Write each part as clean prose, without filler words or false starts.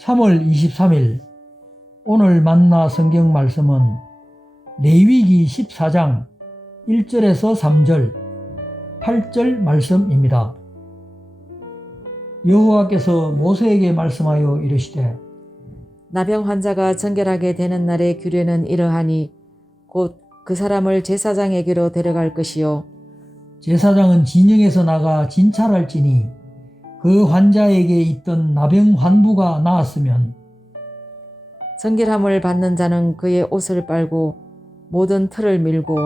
3월 23일 오늘 만나 성경 말씀은 레위기 14장 1절에서 3절, 8절 말씀입니다. 여호와께서 모세에게 말씀하여 이르시되 나병 환자가 정결하게 되는 날의 규례는 이러하니 곧 그 사람을 제사장에게로 데려갈 것이요 제사장은 진영에서 나가 진찰할지니 그 환자에게 있던 나병 환부가 나았으면 정결함을 받는 자는 그의 옷을 빨고 모든 털을 밀고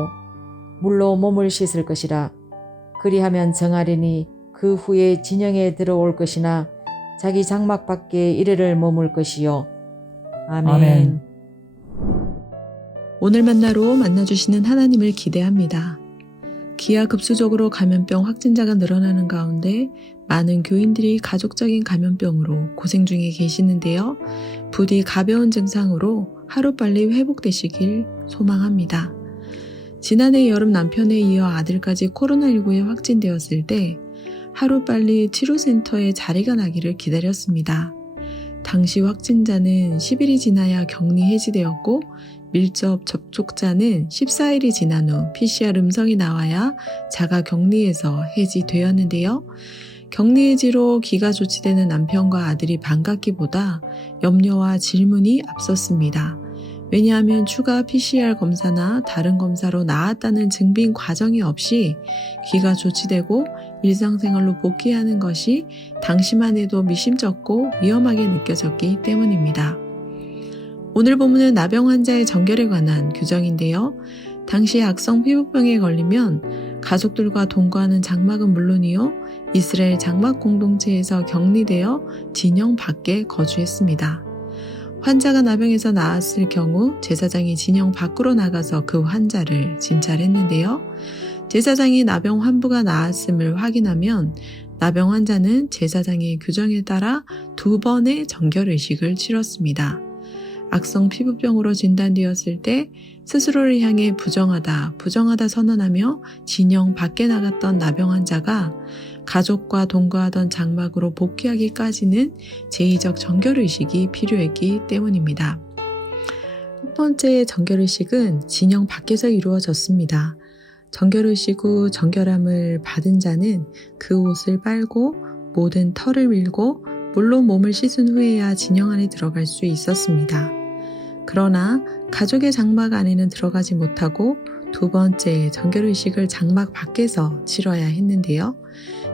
물로 몸을 씻을 것이라. 그리하면 정하리니 그 후에 진영에 들어올 것이나 자기 장막 밖에 이래를 머물 것이요. 아멘. 오늘 만나로 만나주시는 하나님을 기대합니다. 기하급수적으로 감염병 확진자가 늘어나는 가운데 많은 교인들이 가족적인 감염병으로 고생 중에 계시는데요. 부디 가벼운 증상으로 하루빨리 회복되시길 소망합니다. 지난해 여름 남편에 이어 아들까지 코로나19에 확진되었을 때 하루빨리 치료센터에 자리가 나기를 기다렸습니다. 당시 확진자는 10일이 지나야 격리 해지되었고 밀접 접촉자는 14일이 지난 후 PCR 음성이 나와야 자가 격리에서 해지되었는데요. 격리 해지로 귀가 조치되는 남편과 아들이 반갑기보다 염려와 질문이 앞섰습니다. 왜냐하면 추가 PCR 검사나 다른 검사로 나았다는 증빙 과정이 없이 귀가 조치되고 일상생활로 복귀하는 것이 당시만 해도 미심쩍고 위험하게 느껴졌기 때문입니다. 오늘 본문은 나병 환자의 정결에 관한 규정인데요. 당시 악성 피부병에 걸리면 가족들과 동거하는 장막은 물론이요, 이스라엘 장막 공동체에서 격리되어 진영 밖에 거주했습니다. 환자가 나병에서 나았을 경우 제사장이 진영 밖으로 나가서 그 환자를 진찰했는데요. 제사장이 나병 환부가 나았음을 확인하면 나병 환자는 제사장의 규정에 따라 2번의 정결의식을 치렀습니다. 악성 피부병으로 진단되었을 때 스스로를 향해 부정하다 선언하며 진영 밖에 나갔던 나병 환자가 가족과 동거하던 장막으로 복귀하기까지는 제의적 정결의식이 필요했기 때문입니다. 첫 번째 정결의식은 진영 밖에서 이루어졌습니다. 정결의식 후 정결함을 받은 자는 그 옷을 빨고 모든 털을 밀고 물로 몸을 씻은 후에야 진영 안에 들어갈 수 있었습니다. 그러나 가족의 장막 안에는 들어가지 못하고 2번째 정결의식을 장막 밖에서 치러야 했는데요.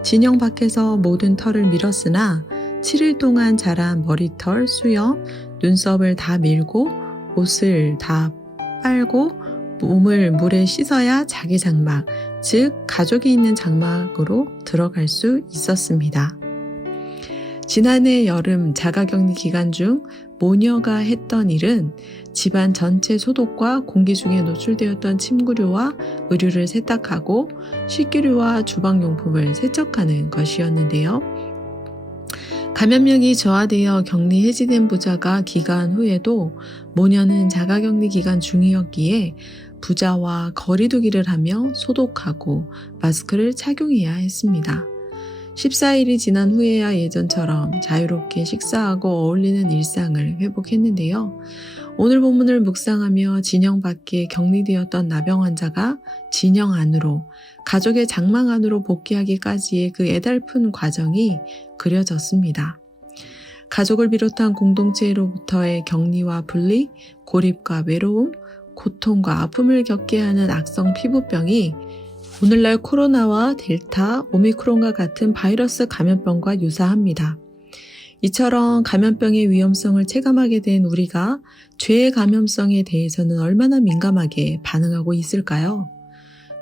진영 밖에서 모든 털을 밀었으나 7일 동안 자란 머리털, 수염, 눈썹을 다 밀고 옷을 다 빨고 몸을 물에 씻어야 자기 장막, 즉 가족이 있는 장막으로 들어갈 수 있었습니다. 지난해 여름 자가격리 기간 중 모녀가 했던 일은 집안 전체 소독과 공기 중에 노출되었던 침구류와 의류를 세탁하고 식기류와 주방용품을 세척하는 것이었는데요. 감염력이 저하되어 격리 해지된 부자가 귀가한 후에도 모녀는 자가격리 기간 중이었기에 부자와 거리두기를 하며 소독하고 마스크를 착용해야 했습니다. 14일이 지난 후에야 예전처럼 자유롭게 식사하고 어울리는 일상을 회복했는데요. 오늘 본문을 묵상하며 진영 밖에 격리되었던 나병 환자가 진영 안으로, 가족의 장막 안으로 복귀하기까지의 그 애달픈 과정이 그려졌습니다. 가족을 비롯한 공동체로부터의 격리와 분리, 고립과 외로움, 고통과 아픔을 겪게 하는 악성 피부병이 오늘날 코로나와 델타, 오미크론과 같은 바이러스 감염병과 유사합니다. 이처럼 감염병의 위험성을 체감하게 된 우리가 죄의 감염성에 대해서는 얼마나 민감하게 반응하고 있을까요?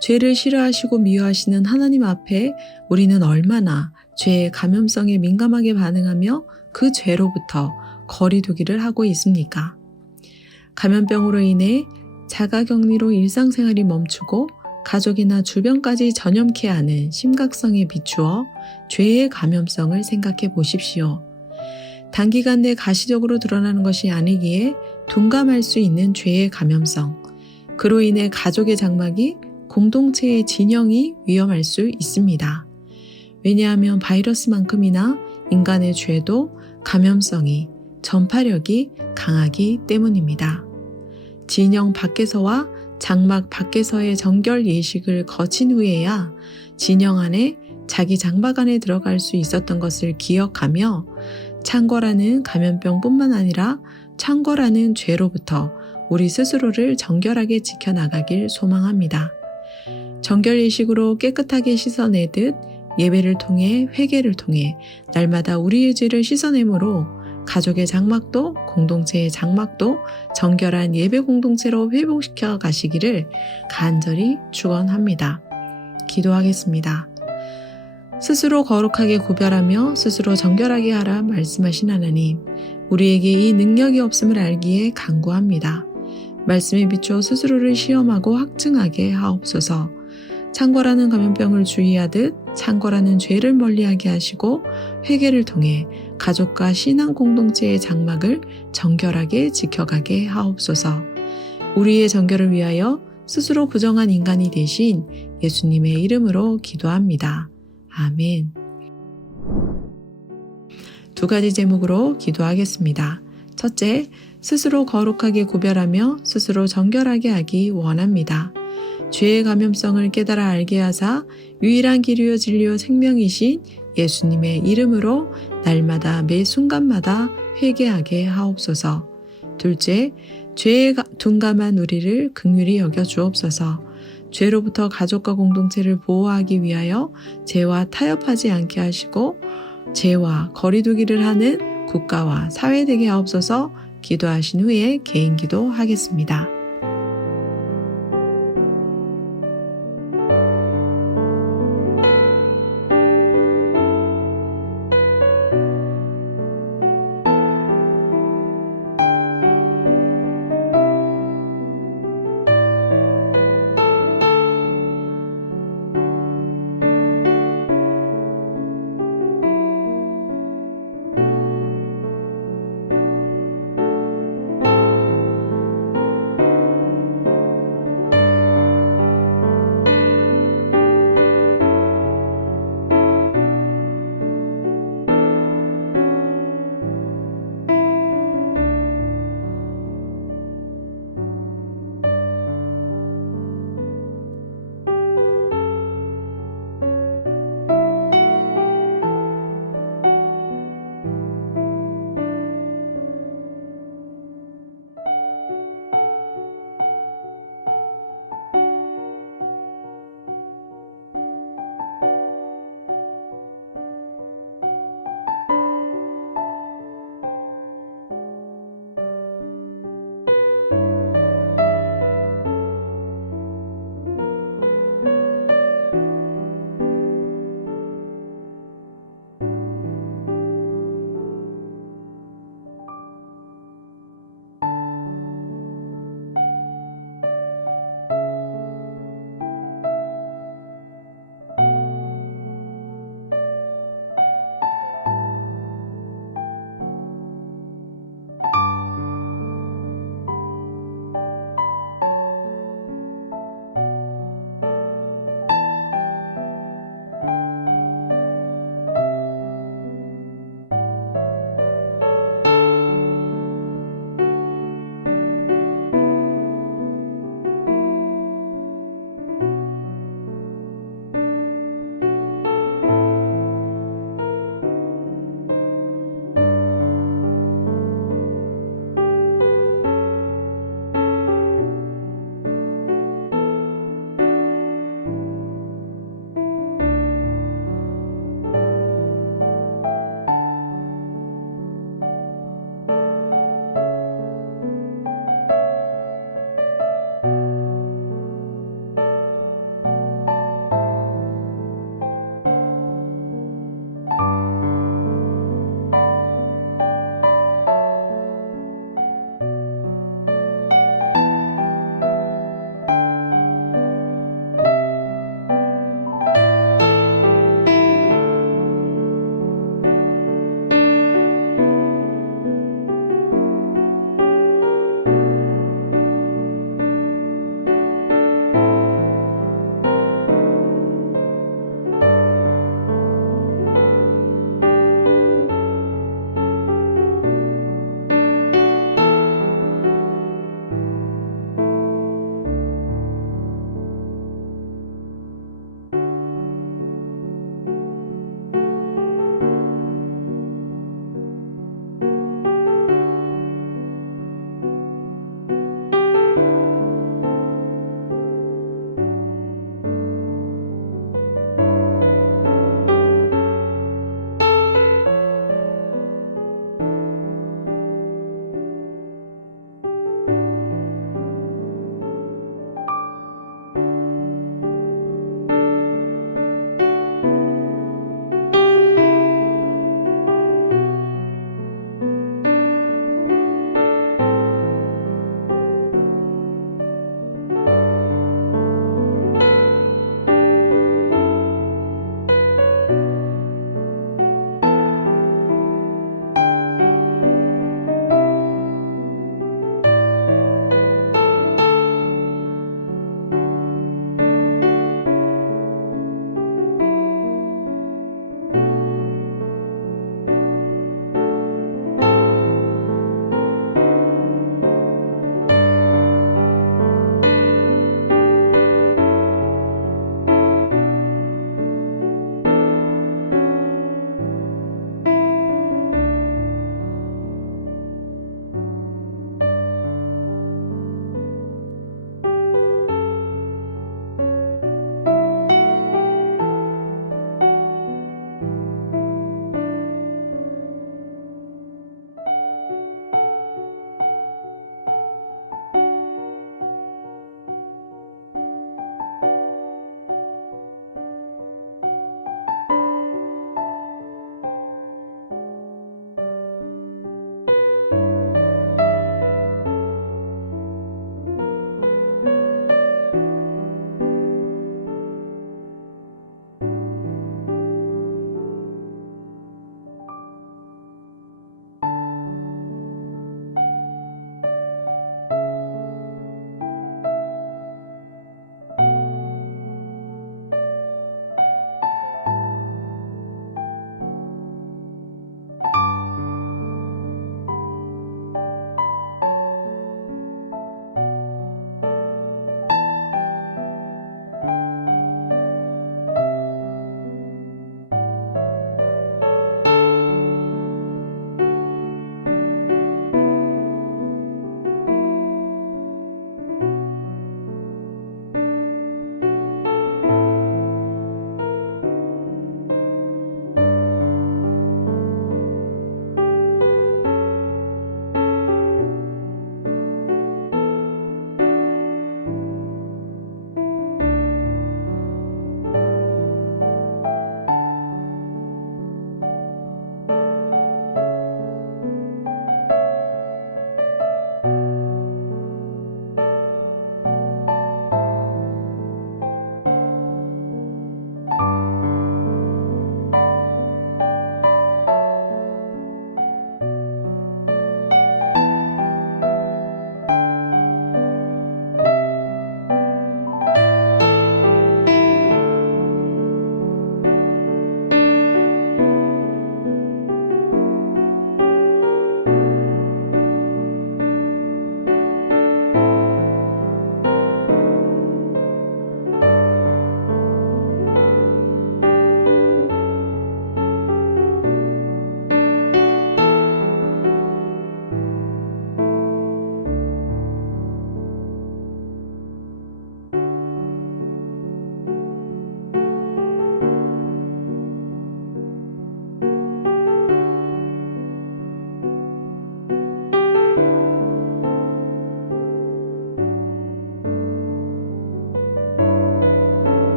죄를 싫어하시고 미워하시는 하나님 앞에 우리는 얼마나 죄의 감염성에 민감하게 반응하며 그 죄로부터 거리두기를 하고 있습니까? 감염병으로 인해 자가격리로 일상생활이 멈추고 가족이나 주변까지 전염케 하는 심각성에 비추어 죄의 감염성을 생각해 보십시오. 단기간 내 가시적으로 드러나는 것이 아니기에 둔감할 수 있는 죄의 감염성, 그로 인해 가족의 장막이 공동체의 진영이 위험할 수 있습니다. 왜냐하면 바이러스만큼이나 인간의 죄도 감염성이 전파력이 강하기 때문입니다. 진영 밖에서와 장막 밖에서의 정결 예식을 거친 후에야 진영 안에 자기 장막 안에 들어갈 수 있었던 것을 기억하며 창궐하는 감염병뿐만 아니라 창궐하는 죄로부터 우리 스스로를 정결하게 지켜나가길 소망합니다. 정결 예식으로 깨끗하게 씻어내듯 예배를 통해 회개를 통해 날마다 우리의 죄를 씻어내므로 가족의 장막도 공동체의 장막도 정결한 예배 공동체로 회복시켜 가시기를 간절히 축원합니다. 기도하겠습니다. 스스로 거룩하게 구별하며 스스로 정결하게 하라 말씀하신 하나님, 우리에게 이 능력이 없음을 알기에 간구합니다. 말씀에 비추어 스스로를 시험하고 확증하게 하옵소서. 창궐하는 감염병을 주의하듯 창궐하는 죄를 멀리하게 하시고 회개를 통해 가족과 신앙 공동체의 장막을 정결하게 지켜가게 하옵소서. 우리의 정결을 위하여 스스로 부정한 인간이 되신 예수님의 이름으로 기도합니다. 아멘. 두 가지 제목으로 기도하겠습니다. 첫째, 스스로 거룩하게 구별하며 스스로 정결하게 하기 원합니다. 죄의 감염성을 깨달아 알게 하사 유일한 길이요 진리요 생명이신 예수님의 이름으로 날마다 매 순간마다 회개하게 하옵소서. 둘째, 죄에 둔감한 우리를 긍휼히 여겨 주옵소서. 죄로부터 가족과 공동체를 보호하기 위하여 죄와 타협하지 않게 하시고 죄와 거리두기를 하는 국가와 사회 되게 하옵소서. 기도하신 후에 개인 기도하겠습니다.